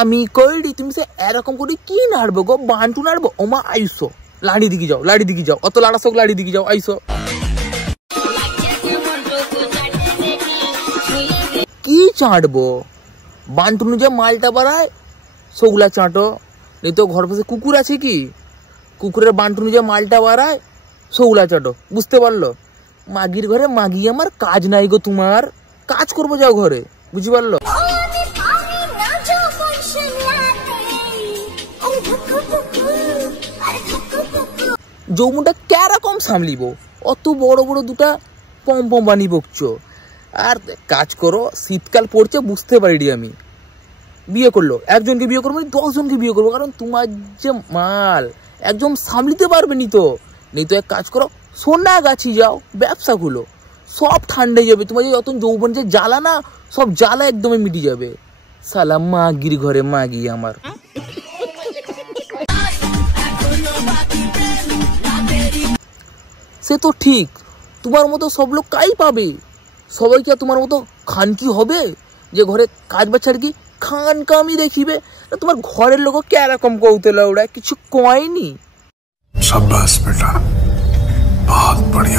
আমি কইডি তুমি সে এরকম করে কি নাড়বো গো, বান্টু নাড়বো? ওমা আইসো লাড়ি দিকে যাও, অত লাড়া সব লাড়ি দিকে যাও, আইসো। কি চাঁটবো? বান্টুনু যে মালটা বাড়ায় সগুলা চাঁটো, নেই তো ঘর পাশে কুকুর আছে কি, কুকুরের বান্টুনু যে মালটা বাড়ায় সগুলা চাটো, বুঝতে পারলো? মাগির ঘরে মাগি আমার কাজ নাই গো, তোমার কাজ করবো যাও ঘরে, বুঝতে পারলো? যৌবনটা কেরকম সামলিব, অত বড় বড় দুটা পম বানি বকছো। আর কাজ করো, শীতকাল পড়ছে বুঝতে পারি আমি, বিয়ে করলো একজনকে বিয়ে করবো 10 জনকে বিয়ে করবো, কারণ তোমার যে মাল একদম সামলিতে পারবে নি তো। নেই তো এক কাজ করো, সোনাগাছি যাও, ব্যবসা খুলো, সব ঠান্ডা যাবে, তোমার যে যত যৌবন যে জ্বালা না, সব জ্বালা একদমই মিটে যাবে। সালা মাগির ঘরে মাগি আমার। সে তো ঠিক, তোমার মতো সব লোক কাই পাবে, সবাই কি তোমার মতো খানকি হবে যে ঘরে কাজ বাচ্চার কি খান কামি দেখিবে? তোমার ঘরের লোক কেরকম কৌতলা ওরা কিছু কয়নি। শাবাশ বেটা, বহুত বড়িয়া।